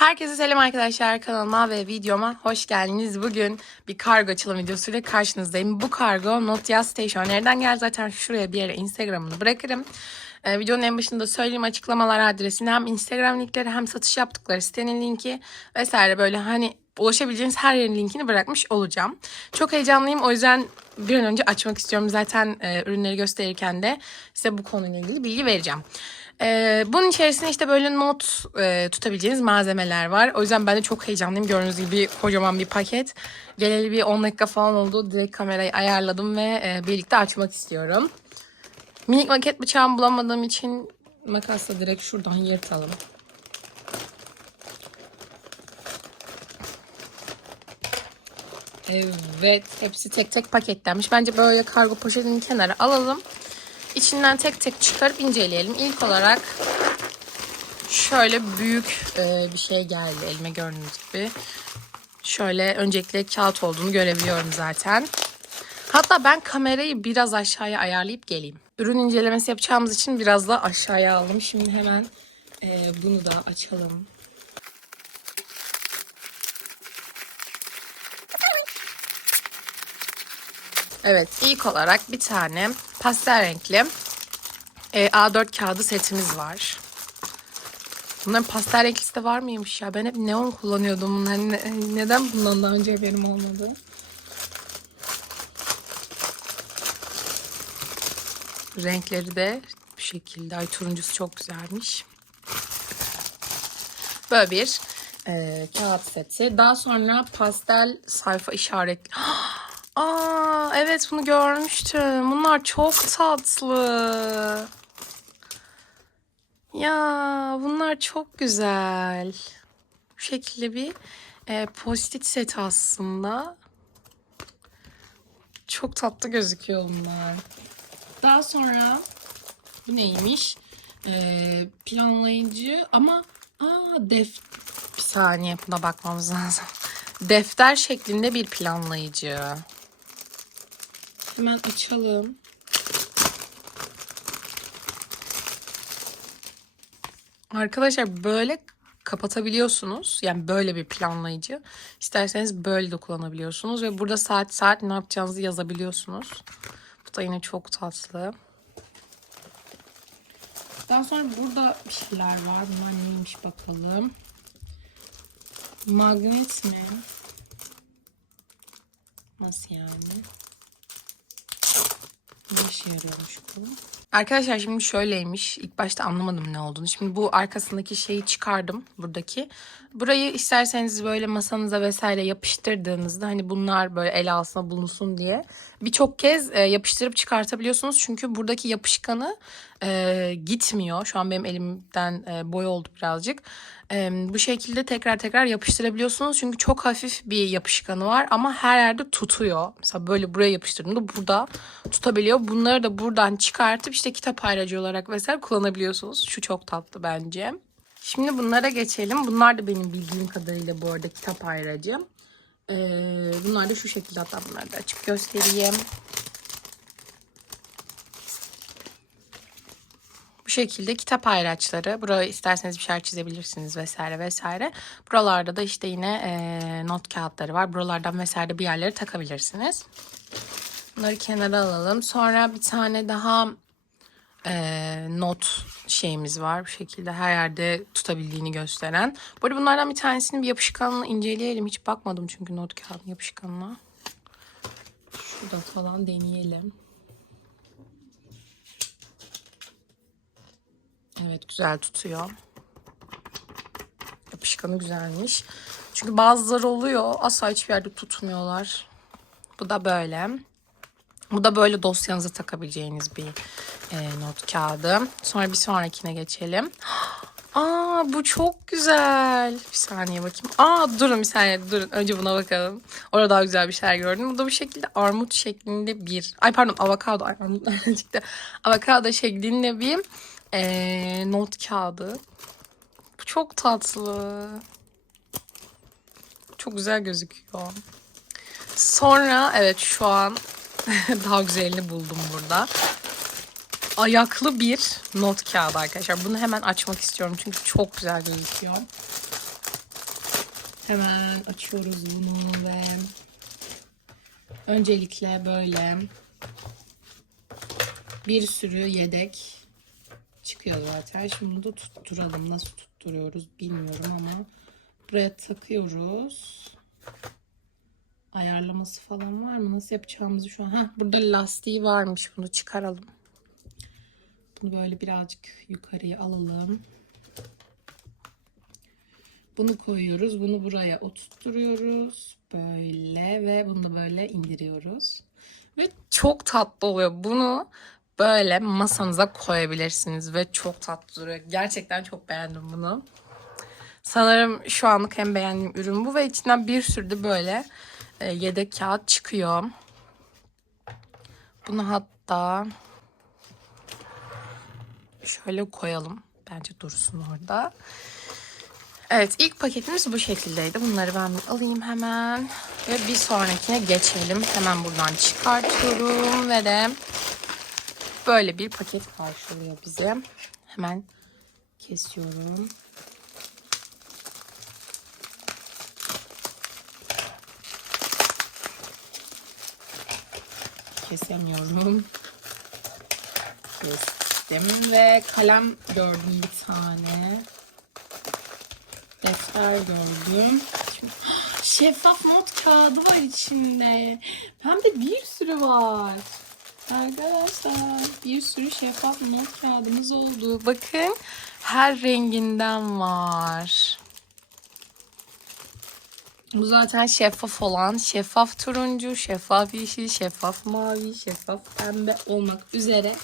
Herkese selam arkadaşlar kanalıma ve videoma hoş geldiniz. Bugün bir kargo açılım videosuyla karşınızdayım. Bu kargo Notia Station. Nereden geldi zaten şuraya bir yere Instagram'ını bırakırım. Ee, videonun en başında söyleyeyim açıklamalar adresini hem Instagram linkleri hem satış yaptıkları sitenin linki vesaire böyle hani ulaşabileceğiniz her yerin linkini bırakmış olacağım. Çok heyecanlıyım o yüzden bir an önce açmak istiyorum. Zaten e, ürünleri gösterirken de size bu konuyla ilgili bilgi vereceğim. Ee, bunun içerisinde işte böyle not e, tutabileceğiniz malzemeler var. O yüzden ben de çok heyecanlıyım. Gördüğünüz gibi kocaman bir paket. Geleli bir 10 dakika falan oldu. Direkt kamerayı ayarladım ve e, birlikte açmak istiyorum. Minik maket bıçağımı bulamadığım için makasla direkt şuradan yırtalım. Evet, hepsi tek tek paketlenmiş. Bence böyle kargo poşetini kenara alalım. İçinden tek tek çıkarıp inceleyelim. İlk olarak şöyle büyük e, bir şey geldi elime gördüğünüz gibi. Şöyle öncelikle kağıt olduğunu görebiliyorum zaten. Hatta ben kamerayı biraz aşağıya ayarlayıp geleyim. Ürün incelemesi yapacağımız için biraz da aşağıya aldım. Şimdi hemen e, bunu da açalım. Evet ilk olarak bir tane pastel renkli e, A4 kağıdı setimiz var. Bunların pastel renklisi de var mıymış ya? Ben hep neon kullanıyordum bunları. Ne- neden bundan daha önce haberim olmadı? Renkleri de bu şekilde. Ay turuncusu çok güzelmiş. Böyle bir e, kağıt seti. Daha sonra pastel sayfa işaret. Aa evet bunu görmüştüm. Bunlar çok tatlı. Ya bunlar çok güzel. Bu şekilde bir e, post-it set aslında. Çok tatlı gözüküyor bunlar. Daha sonra bu neymiş? E, planlayıcı ama aa def bir saniye buna bakmamız lazım. Defter şeklinde bir planlayıcı. Hemen açalım. Arkadaşlar böyle kapatabiliyorsunuz. Yani böyle bir planlayıcı. İsterseniz böyle de kullanabiliyorsunuz. Ve burada saat saat ne yapacağınızı yazabiliyorsunuz. Bu da yine çok tatlı. Daha sonra burada bir şeyler var. Bunlar neymiş bakalım. Magnet mi? Nasıl yani? Ne işe yarıyormuş bu? Arkadaşlar şimdi şöyleymiş. İlk başta anlamadım ne olduğunu. Şimdi bu arkasındaki şeyi çıkardım buradaki. Burayı isterseniz böyle masanıza vesaire yapıştırdığınızda hani bunlar böyle el altına bulunsun diye birçok kez e, yapıştırıp çıkartabiliyorsunuz. Çünkü buradaki yapışkanı e, gitmiyor. Şu an benim elimden e, boy oldu birazcık. E, bu şekilde tekrar tekrar yapıştırabiliyorsunuz. Çünkü çok hafif bir yapışkanı var ama her yerde tutuyor. Mesela böyle buraya yapıştırdığımda burada tutabiliyor. Bunları da buradan çıkartıp işte kitap ayracı olarak vesaire kullanabiliyorsunuz. Şu çok tatlı bence. Şimdi bunlara geçelim. Bunlar da benim bildiğim kadarıyla bu arada kitap ayracı. Ee, bunlar da şu şekilde hatta bunları da açık göstereyim. Bu şekilde kitap ayraçları. Buraya isterseniz bir şeyler çizebilirsiniz vesaire vesaire. Buralarda da işte yine e, not kağıtları var. Buralardan vesaire bir yerlere takabilirsiniz. Bunları kenara alalım. Sonra bir tane daha e, not şeyimiz var. Bu şekilde her yerde tutabildiğini gösteren. Bu arada bunlardan bir tanesini bir yapışkanla inceleyelim. Hiç bakmadım çünkü not kağıdın yapışkanına. Şurada falan deneyelim. Evet güzel tutuyor. Yapışkanı güzelmiş. Çünkü bazıları oluyor asla hiçbir yerde tutmuyorlar. Bu da böyle. Bu da böyle dosyanıza takabileceğiniz bir e, not kağıdı. Sonra bir sonrakine geçelim. Aa bu çok güzel. Bir saniye bakayım. Aa durun bir saniye durun. Önce buna bakalım. Orada daha güzel bir şeyler gördüm. Bu da bu şekilde armut şeklinde bir. Ay pardon avokado. Ay, armut çıktı? Avokado şeklinde bir e, not kağıdı. Bu çok tatlı. Çok güzel gözüküyor. Sonra evet şu an daha güzelini buldum burada. Ayaklı bir not kağıdı arkadaşlar. Bunu hemen açmak istiyorum çünkü çok güzel gözüküyor. Hemen açıyoruz bunu ve öncelikle böyle bir sürü yedek çıkıyor zaten. Şimdi bunu da tutturalım. Nasıl tutturuyoruz bilmiyorum ama buraya takıyoruz. Ayarlaması falan var mı? Nasıl yapacağımızı şu an. Heh, burada lastiği varmış. Bunu çıkaralım. Bunu böyle birazcık yukarıya alalım. Bunu koyuyoruz. Bunu buraya oturtturuyoruz. Böyle ve bunu böyle indiriyoruz. Ve çok tatlı oluyor. Bunu böyle masanıza koyabilirsiniz ve çok tatlı duruyor. Gerçekten çok beğendim bunu. Sanırım şu anlık en beğendiğim ürün bu ve içinden bir sürü de böyle e, yedek kağıt çıkıyor. Bunu hatta şöyle koyalım. Bence dursun orada. Evet ilk paketimiz bu şekildeydi. Bunları ben alayım hemen. Ve bir sonrakine geçelim. Hemen buradan çıkartıyorum ve de böyle bir paket karşılıyor bizi. Hemen kesiyorum. Kesemiyorum. Kestim ve kalem gördüm bir tane. Defter gördüm. Şeffaf not kağıdı var içinde. Hem de bir sürü var. Arkadaşlar bir sürü şeffaf not kağıdımız oldu. Bakın her renginden var. Bu zaten şeffaf olan şeffaf turuncu, şeffaf yeşil, şeffaf mavi, şeffaf pembe olmak üzere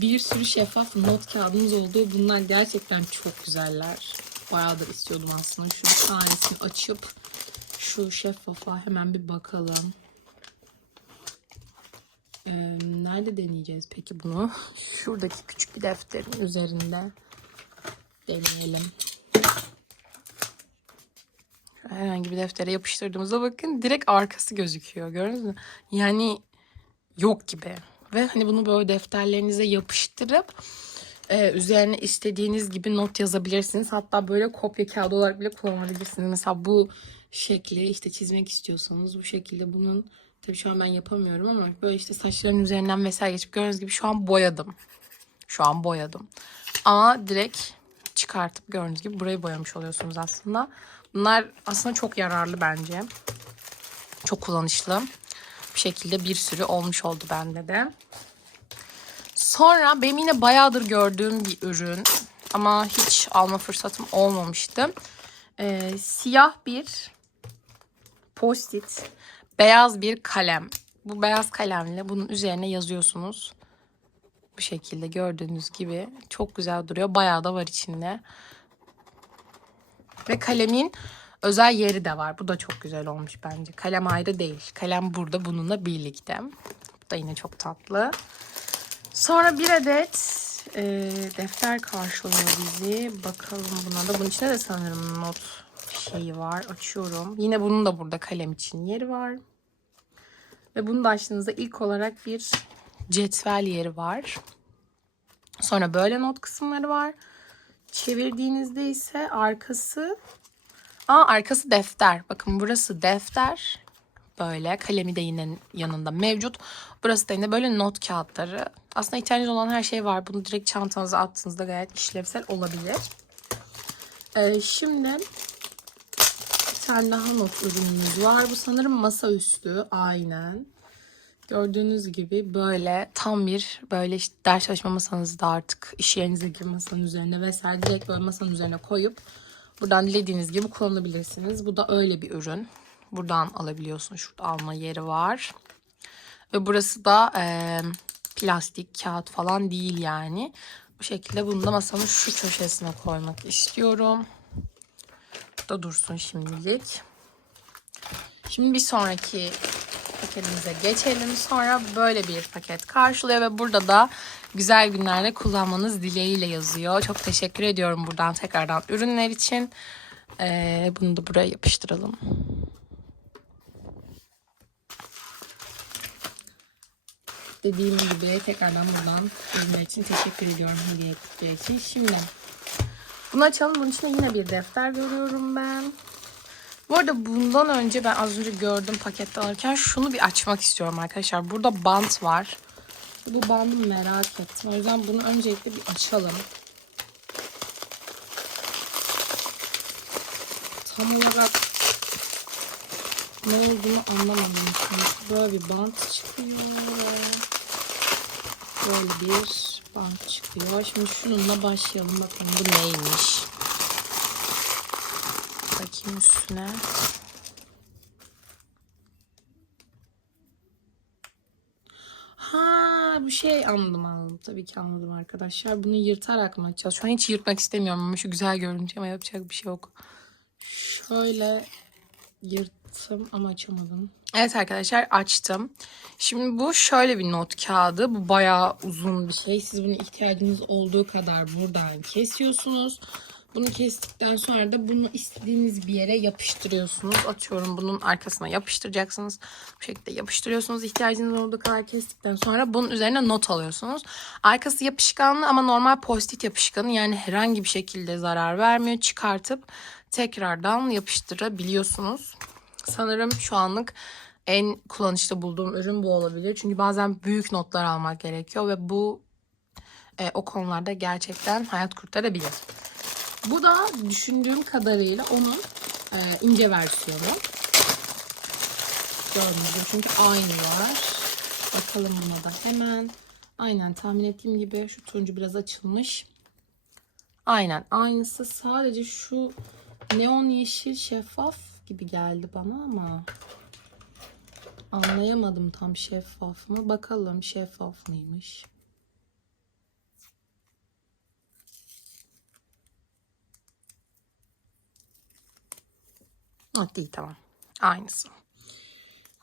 bir sürü şeffaf not kağıdımız oldu. Bunlar gerçekten çok güzeller. Bayağıdır istiyordum aslında. Şu bir tanesini açıp şu şeffafa hemen bir bakalım. Ee, nerede deneyeceğiz peki bunu? Şuradaki küçük bir defterin üzerinde deneyelim. Herhangi bir deftere yapıştırdığımızda bakın direkt arkası gözüküyor. Gördünüz mü? Yani yok gibi. Ve hani bunu böyle defterlerinize yapıştırıp e, üzerine istediğiniz gibi not yazabilirsiniz. Hatta böyle kopya kağıdı olarak bile kullanabilirsiniz. Mesela bu şekli işte çizmek istiyorsanız bu şekilde bunun tabii şu an ben yapamıyorum ama böyle işte saçların üzerinden vesaire geçip gördüğünüz gibi şu an boyadım. Şu an boyadım. Ama direkt çıkartıp gördüğünüz gibi burayı boyamış oluyorsunuz aslında. Bunlar aslında çok yararlı bence. Çok kullanışlı. Bir şekilde bir sürü olmuş oldu bende de. Sonra benim yine bayağıdır gördüğüm bir ürün ama hiç alma fırsatım olmamıştı. Ee, siyah bir post-it, beyaz bir kalem. Bu beyaz kalemle bunun üzerine yazıyorsunuz. Bu şekilde gördüğünüz gibi çok güzel duruyor. Bayağı da var içinde. Ve kalemin özel yeri de var. Bu da çok güzel olmuş bence. Kalem ayrı değil. Kalem burada bununla birlikte. Bu da yine çok tatlı. Sonra bir adet e, defter karşılıyor bizi. Bakalım buna da. Bunun içinde de sanırım not şeyi var. Açıyorum. Yine bunun da burada kalem için yeri var. Ve bunu da açtığınızda ilk olarak bir cetvel yeri var. Sonra böyle not kısımları var. Çevirdiğinizde ise arkası Aa arkası defter. Bakın burası defter. Böyle kalemi de yine yanında mevcut. Burası da yine böyle not kağıtları. Aslında ihtiyacınız olan her şey var. Bunu direkt çantanıza attığınızda gayet işlevsel olabilir. Ee, şimdi bir tane daha not ürünümüz var. Bu sanırım masaüstü. Aynen. Gördüğünüz gibi böyle tam bir böyle işte ders çalışma masanızda artık iş yerinizdeki masanın üzerine vesaire direkt böyle masanın üzerine koyup buradan dilediğiniz gibi kullanabilirsiniz. Bu da öyle bir ürün. Buradan alabiliyorsun. Şurada alma yeri var. Ve burası da e, plastik, kağıt falan değil yani. Bu şekilde bunu da masanın şu köşesine koymak istiyorum. Bu da dursun şimdilik. Şimdi bir sonraki paketimize geçelim. Sonra böyle bir paket karşılıyor ve burada da güzel günlerde kullanmanız dileğiyle yazıyor. Çok teşekkür ediyorum buradan tekrardan ürünler için. Ee, bunu da buraya yapıştıralım. Dediğim gibi tekrardan buradan ürünler için teşekkür ediyorum hediye için. Şimdi bunu açalım. Bunun içinde yine bir defter görüyorum ben. Bu arada bundan önce ben az önce gördüm pakette alırken şunu bir açmak istiyorum arkadaşlar. Burada bant var. Bu bandı merak ettim. O yüzden bunu öncelikle bir açalım. Tam olarak ne olduğunu anlamadım. Böyle bir bant çıkıyor. Böyle bir bant çıkıyor. Şimdi şununla başlayalım. Bakalım bu neymiş. Bakayım üstüne. Ha bir şey anladım anladım. Tabii ki anladım arkadaşlar. Bunu yırtarak mı açacağız? Şu an hiç yırtmak istemiyorum ama şu güzel görünüyor ama yapacak bir şey yok. Şöyle yırttım ama açamadım. Evet arkadaşlar açtım. Şimdi bu şöyle bir not kağıdı. Bu bayağı uzun bir şey. Siz bunu ihtiyacınız olduğu kadar buradan kesiyorsunuz. Bunu kestikten sonra da bunu istediğiniz bir yere yapıştırıyorsunuz. Atıyorum bunun arkasına yapıştıracaksınız. Bu şekilde yapıştırıyorsunuz. İhtiyacınız olduğu kadar kestikten sonra bunun üzerine not alıyorsunuz. Arkası yapışkanlı ama normal post-it yapışkanı. Yani herhangi bir şekilde zarar vermiyor. Çıkartıp tekrardan yapıştırabiliyorsunuz. Sanırım şu anlık en kullanışlı bulduğum ürün bu olabilir. Çünkü bazen büyük notlar almak gerekiyor ve bu e, o konularda gerçekten hayat kurtarabilir. Bu da düşündüğüm kadarıyla onun e, ince versiyonu. Gibi çünkü aynı var. Bakalım buna da hemen. Aynen tahmin ettiğim gibi şu turuncu biraz açılmış. Aynen aynısı sadece şu neon yeşil şeffaf gibi geldi bana ama anlayamadım tam şeffaf mı. Bakalım şeffaf mıymış. Ah, değil tamam. Aynısı.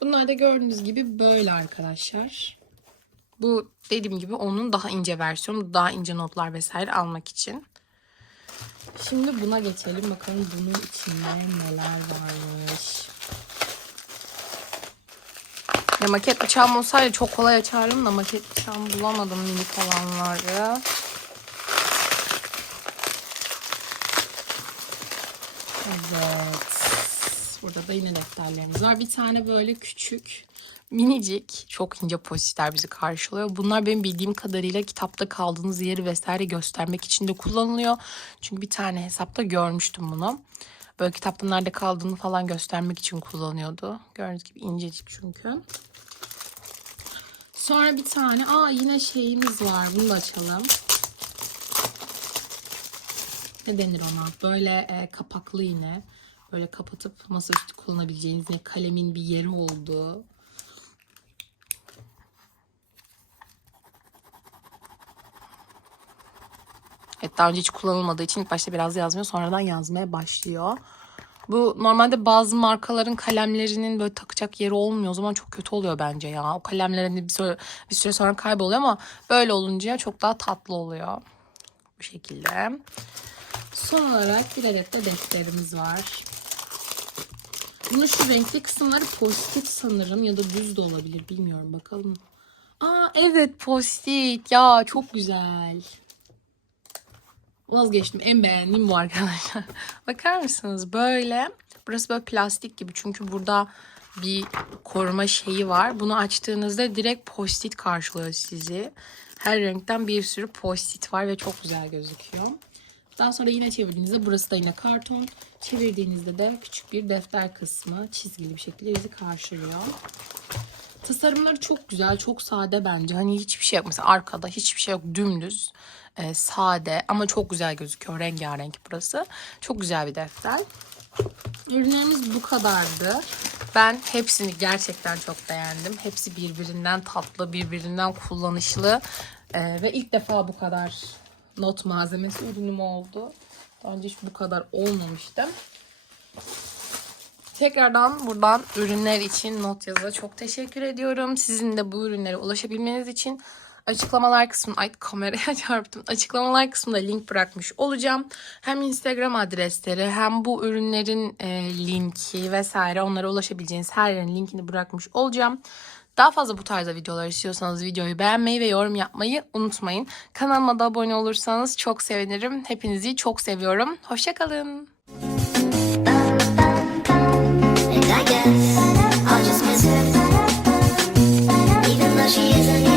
Bunlar da gördüğünüz gibi böyle arkadaşlar. Bu dediğim gibi onun daha ince versiyonu. Daha ince notlar vesaire almak için. Şimdi buna geçelim. Bakalım bunun içinde neler varmış. Ya maket bıçağım olsaydı çok kolay açardım da maket bıçağımı bulamadım minik olanları. Evet. Burada da yine defterlerimiz var. Bir tane böyle küçük, minicik, çok ince postitler bizi karşılıyor. Bunlar benim bildiğim kadarıyla kitapta kaldığınız yeri vesaire göstermek için de kullanılıyor. Çünkü bir tane hesapta görmüştüm bunu. Böyle kitapta nerede kaldığını falan göstermek için kullanıyordu. Gördüğünüz gibi incecik çünkü. Sonra bir tane, aa yine şeyimiz var. Bunu da açalım. Ne denir ona? Böyle e, kapaklı yine. Böyle kapatıp masaüstü kullanabileceğiniz yine kalemin bir yeri olduğu. Evet daha önce hiç kullanılmadığı için ilk başta biraz yazmıyor. Sonradan yazmaya başlıyor. Bu normalde bazı markaların kalemlerinin böyle takacak yeri olmuyor. O zaman çok kötü oluyor bence ya. O kalemlerin bir süre, bir süre sonra kayboluyor ama böyle olunca çok daha tatlı oluyor. Bu şekilde. Son olarak bir adet de defterimiz var. Bunun şu renkli kısımları post-it sanırım ya da düz de olabilir bilmiyorum bakalım. Aa evet post-it ya çok güzel. Vazgeçtim. En beğendiğim bu arkadaşlar. Bakar mısınız? Böyle. Burası böyle plastik gibi. Çünkü burada bir koruma şeyi var. Bunu açtığınızda direkt post-it karşılıyor sizi. Her renkten bir sürü post-it var ve çok güzel gözüküyor. Daha sonra yine çevirdiğinizde burası da yine karton. Çevirdiğinizde de küçük bir defter kısmı çizgili bir şekilde bizi karşılıyor. Tasarımları çok güzel, çok sade bence. Hani hiçbir şey yok. Mesela arkada hiçbir şey yok. Dümdüz, e, sade ama çok güzel gözüküyor. Rengarenk burası. Çok güzel bir defter. Ürünlerimiz bu kadardı. Ben hepsini gerçekten çok beğendim. Hepsi birbirinden tatlı, birbirinden kullanışlı. E, ve ilk defa bu kadar not malzemesi ürünüm oldu. Daha önce hiç bu kadar olmamıştım. Tekrardan buradan ürünler için not yazıda çok teşekkür ediyorum. Sizin de bu ürünlere ulaşabilmeniz için açıklamalar kısmında ay kameraya çarptım. Açıklamalar kısmında link bırakmış olacağım. Hem Instagram adresleri hem bu ürünlerin e, linki vesaire onlara ulaşabileceğiniz her yerin linkini bırakmış olacağım. Daha fazla bu tarzda videolar istiyorsanız videoyu beğenmeyi ve yorum yapmayı unutmayın. Kanalıma da abone olursanız çok sevinirim. Hepinizi çok seviyorum. Hoşçakalın. I guess I'll just miss her Even though she isn't